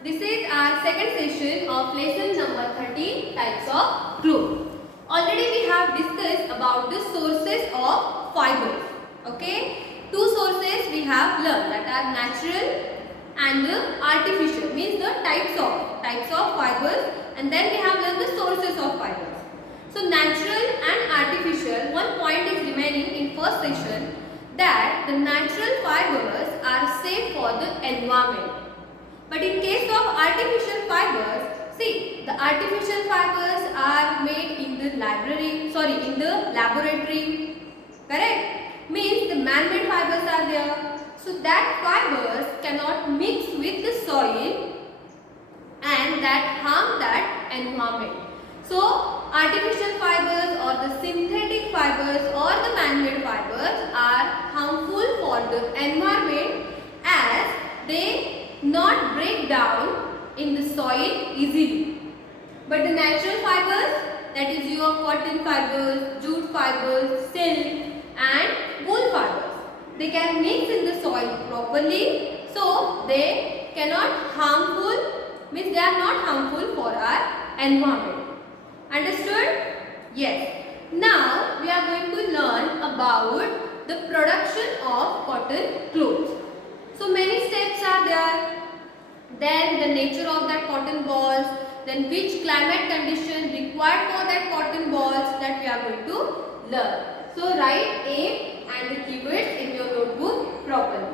This is our second session of lesson number 13, types of cloth. Already we have discussed about the sources of fibers. Okay, two sources we have learned, that are natural and the artificial, means the types of fibers, and then we have learned the sources of fibers. So natural and artificial, one point is remaining in first session, that the natural fibers are safe for the environment. But in case of artificial fibers, see, the artificial fibers are made in the laboratory, correct? Means the man-made fibers are there. So that fibers cannot mix with the soil and that harm that environment. So artificial fibers or the synthetic fibers or the man-made fibers are harmful for the environment as they not break down in the soil easily. But the natural fibers, that is your cotton fibers, jute fibers, silk and wool fibers, they can mix in the soil properly, so they cannot harmful, means they are not harmful for our environment. Understood? Yes. Now we are going to learn about the production of cotton clothes. So many steps are there. Then the nature of that cotton balls, then which climate condition required for that cotton balls, that we are going to learn. So write aim and the keywords in your notebook properly.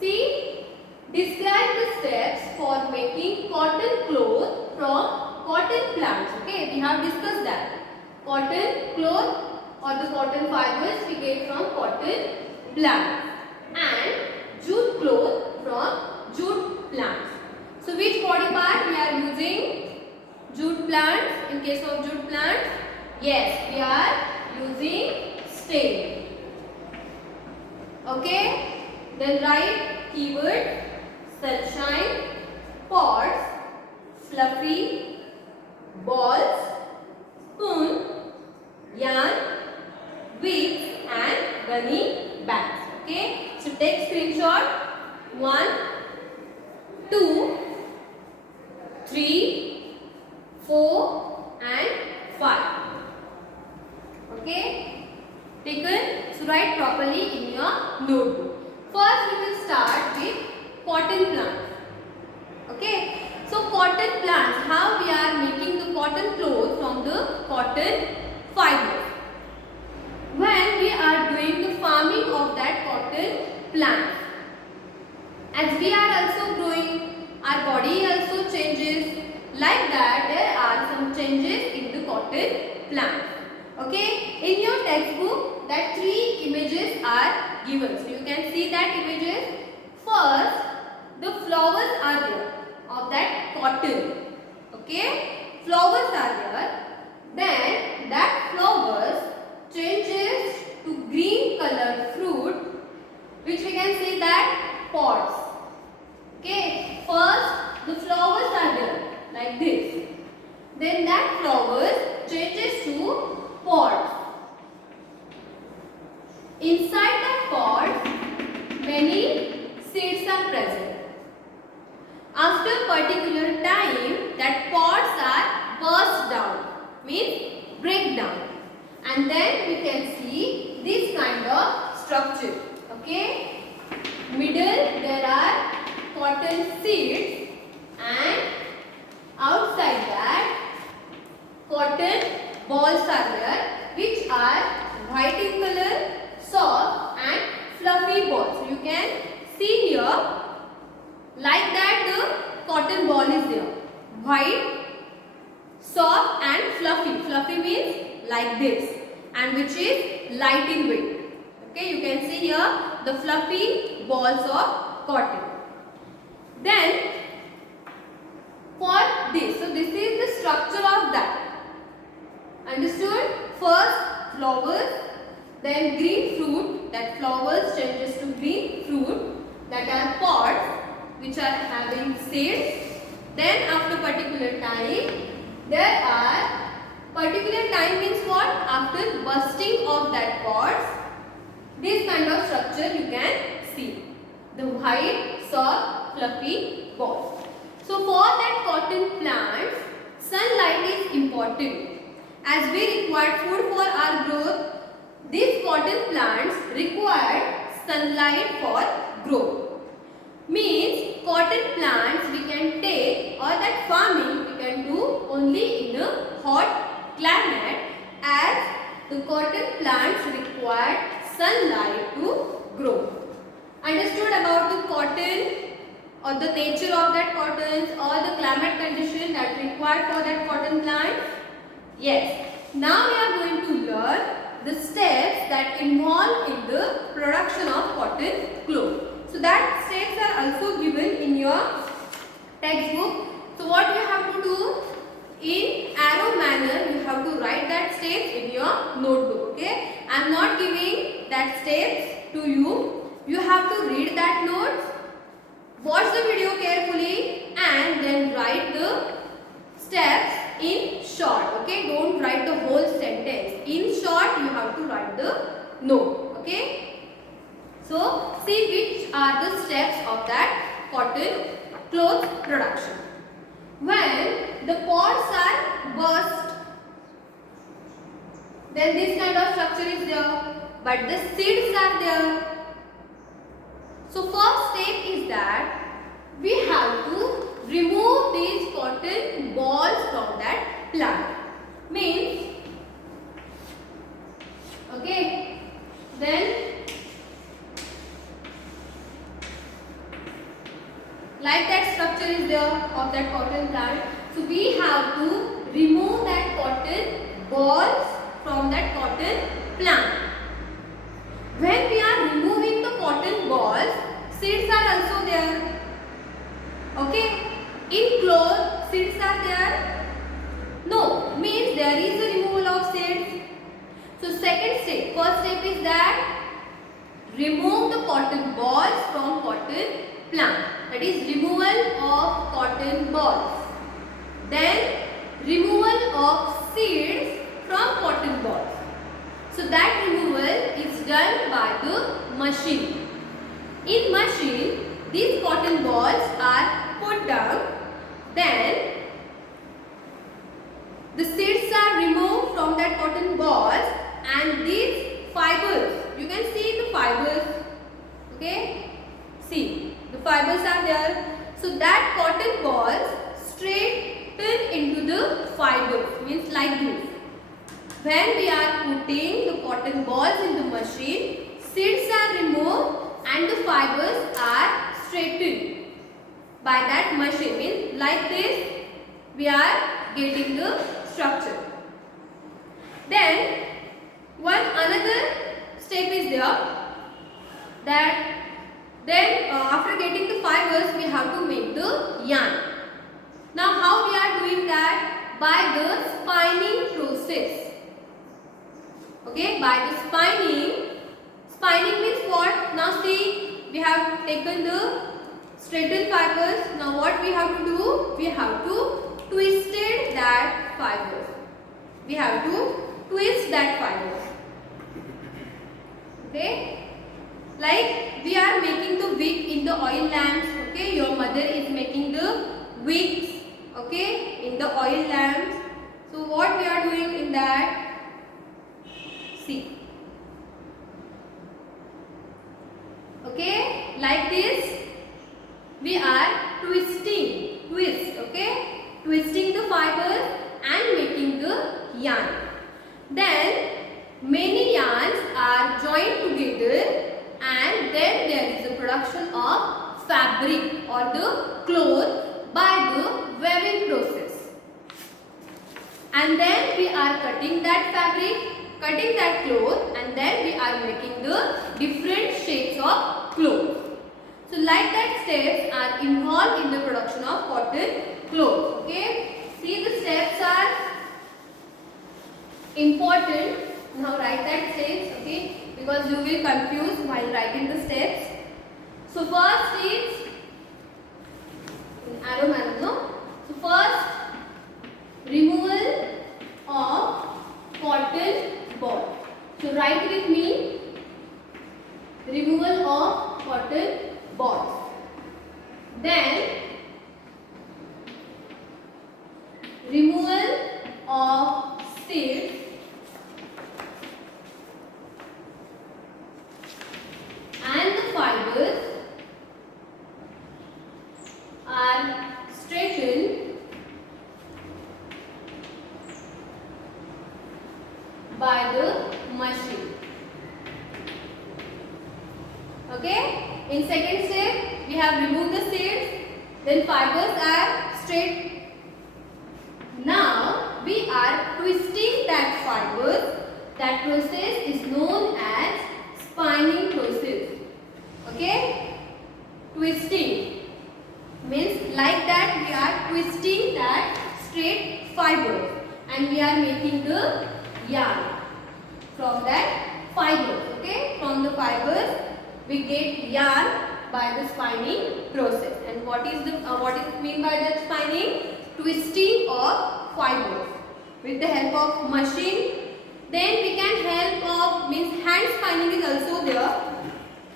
See, describe the steps for making cotton cloth from cotton plants. Okay, we have discussed that. Cotton cloth or the cotton fibers we get from cotton plants, and jute cloth from jute plants. So which body part we are using? Jute plants. In case of jute plants, yes, we are using stem. Okay. Then write keyword sunshine, pods, fluffy, balls, spoon, yarn, wigs and gunny bags. Okay. So take screenshot. 1, 2, 3, 4 and 5. Okay. Taken. So write properly in your notebook. First we will start with cotton plants. Okay. So cotton plants, how we are making the cotton clothes from the cotton fibers. When we are doing the farming of that cotton plant, as we are also growing, our body also changes. Like that, there are some changes in the cotton plant. Okay, in your textbook, that 3 images are given. So you can see that images. First, the flowers are there of that cotton. Okay, flowers are there. Then that flowers changes to green colored fruit, which we can see that pods. Okay, first the flowers are there like this. Then that flowers changes to pods. Inside that pod, many seeds are present. After particular time, that pods are burst down, means break down. And then we can see this kind of structure. Okay, middle there are cotton seeds, and outside that cotton balls are there, which are white in color, soft and fluffy balls. So you can see here, like that the cotton ball is there, white, soft and fluffy. Fluffy means like this, and which is light in weight. Okay, you can see here the fluffy balls of cotton. Then for this, so this is the structure of that. Understood? First flowers, then green fruit, that flowers changes to green fruit, that are pods which are having seeds. Then after particular time, there are particular time means what? After bursting of that pods, this kind of structure you can see. The white, soft, fluffy balls. So for that cotton plants, sunlight is important. As we require food for our growth, these cotton plants require sunlight for growth. Means cotton plants we can take, or that farming we can do only in a hot climate, as the cotton plants require sunlight to grow. Understood about the cotton, or the nature of that cotton, or the climate condition that required for that cotton plant? Yes. Now we are going to learn the steps that involve in the production of cotton cloth. So that steps are also given in your textbook. So what you have to do, in arrow manner you have to write that steps in your notebook. Okay, I am not giving that steps to you. You have to read that notes, watch the video carefully, and then write the steps in short. Okay, don't write the whole sentence. In short you have to write the note. Okay, so see which are the steps of that cotton cloth production. When the pods are burst, then this kind of structure is there, but the seeds are there. So first step is that we have to remove these cotton balls from that plant. Means, okay, then like that structure is there of that cotton plant. So we have to remove that cotton balls from that cotton plant. When we are removing the cotton balls, seeds are also there. Okay, in cloth seeds are there? No, means there is a removal of seeds. So second step, first step is that remove the cotton balls from cotton plant. That is removal of cotton balls. Then removal of seeds from cotton balls. So that removal is done by the machine. In machine, these cotton balls are put down. Then the seeds are removed from that cotton balls, and these fibers, you can see the fibers. Okay, see the fibers are there. So that cotton balls straighten into the fibers, means like this. When we are putting the cotton balls in the machine, seeds are removed and the fibers are straightened by that machine. Means like this we are getting the structure. Then one another step is there, that then after getting the fibers we have to make the yarn. Now how we are doing that? By the spinning process. Okay, by the spinning. Spinning means what? Now see, we have taken the straightened fibers. Now what we have to do? We have to twist that fibers. We have to twist that fibers. Okay, like we are making the wick in the oil lamps. Okay, your mother is making the wicks. Okay, in the oil lamps. So what we are doing in that? See. Okay, like this we are twisting, okay, twisting the fibers and making the yarn. Then many yarns are joined together, and then there is a production of fabric or the cloth by the weaving process. And then we are cutting that fabric, cutting that cloth, and then we are making the different shapes of cloth. So like that steps are involved in the production of cotton cloth. Okay, see the steps are important. Now write that steps, okay, because you will confuse while writing the steps. So first is in arrow manner, no? So first, removal of cotton ball. So write with me, removal of cotton balls. Then have removed the seeds, then fibers are straight. Now we are twisting that fibers. That process is known as spinning process. Okay? Twisting means like that we are twisting that straight fibers and we are making the yarn from that fibers. Okay? From the fibers we get yarn by the spinning process. And what is it mean by that spinning? Twisting of fibers with the help of machine. Then we can help of means hand spinning is also there.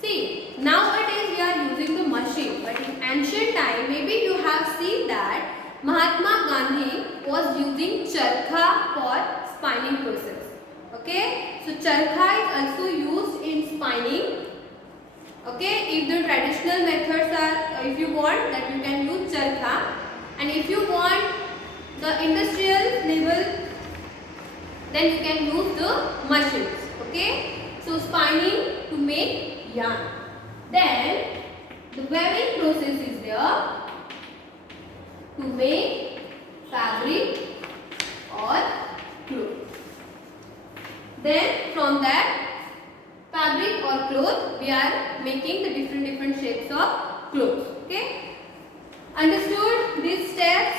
See, nowadays we are using the machine, but in ancient time maybe you have seen that Mahatma Gandhi was using charkha for spinning process. Okay, so charkha is also used in spinning. Okay, if the traditional methods are, if you want that you can use charkha, and if you want the industrial level, then you can use the machines. Okay, so spinning to make yarn. Then the weaving process is there to make fabric or cloth. Then from that fabric or cloth we are making the different shapes of clothes. Okay, understood these steps?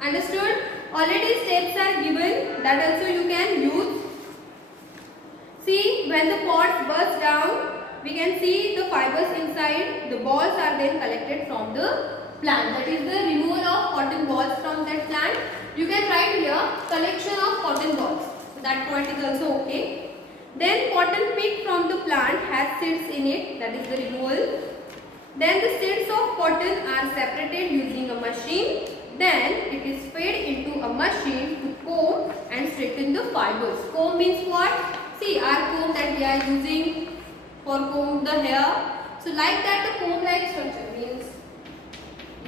Understood? Already steps are given, that also you can use. See, when the pods burst down, we can see the fibers inside. The balls are then collected from the plant. That is the removal of cotton balls from that plant. You can write here collection of cotton balls. So that point is also okay. Then cotton picked from the plant has seeds in it. That is the removal. Then the seeds of cotton are separated using a machine. Then it is fed into a machine to comb and straighten the fibers. Comb means what? See, our comb that we are using for comb the hair. So like that the comb like structure means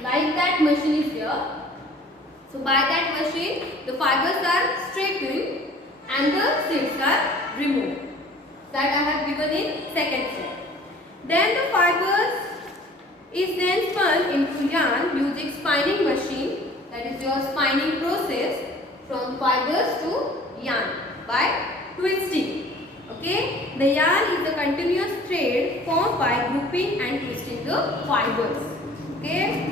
like that machine is here. So by that machine the fibers are straightened and the seeds are removed. That I have given in second step. Then the fibers is then spun into yarn using spinning machine, that is your spinning process, from fibers to yarn by twisting. Okay, the yarn is a continuous thread formed by grouping and twisting the fibers. Okay,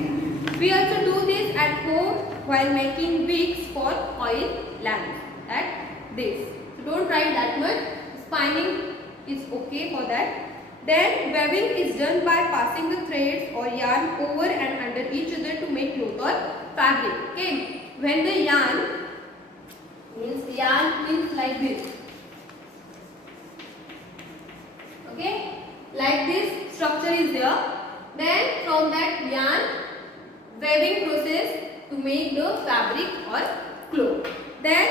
we also do this at home while making wigs for oil lamps. At this, so don't write that much. Spinning is okay for that. Then weaving is done by passing the threads or yarn over and under each other to make cloth or fabric. Okay, when the yarn means like this. Okay, like this structure is there. Then from that yarn weaving process to make the fabric or cloth. Then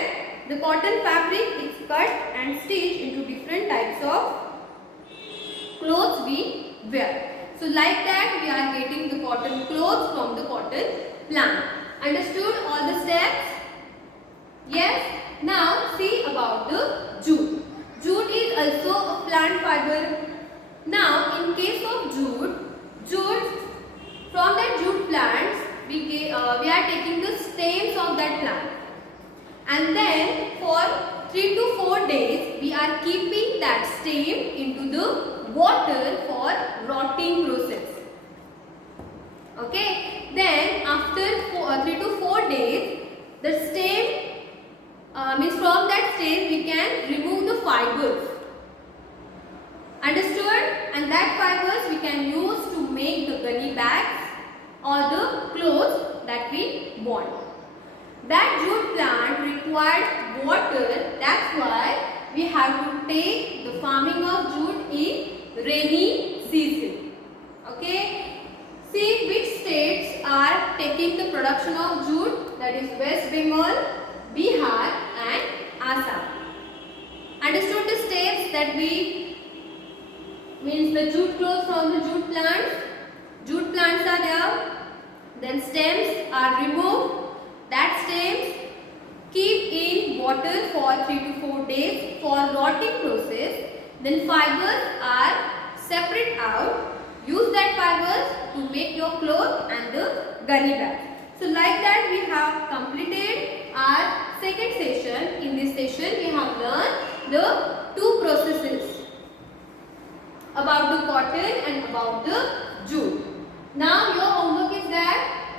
the cotton fabric is cut and stitched into different types of clothes we wear. So like that we are getting the cotton clothes from the cotton plant. Understood all the steps? Yes. Now see about the jute. Jute is also a plant fiber. Now in case of jute from that jute plants we are taking the stems of that plant. And then for 3 to 4 days we are keeping that stem into the water for rotting process. Okay, then after 3 to 4 days the stem means from that stem we can remove the fibers. Understood? And that fibers we can use to make the gunny bags or the clothes that we want. That jute plant requires water, that's why we have to take the farming of jute in rainy season. Okay, see which states are taking the production of jute, that is West Bengal, Bihar and Assam. Understood the steps that we means the jute clothes from the jute plants. Jute plants are there, then stems are removed. That stems keep in water for 3 to 4 days for rotting process. Then fibers are separate out use that fibers to make your clothes and the gunny bag. So like that we have completed our second session. In this session we have learned the two processes about the cotton and about the jute. Now your homework is that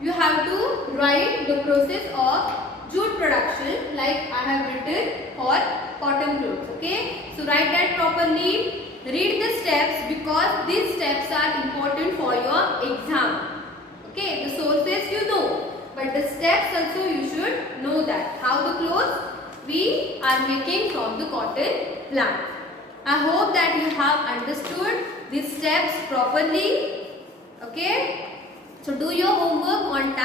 you have to write the process of jute production like I have written for cotton clothes. Okay, so write that properly. Read the steps because these steps are important for your exam. Okay, the sources you know, but the steps also you should know that how the clothes we are making from the cotton plant. I hope that you have understood these steps properly. Okay, so do your homework on time.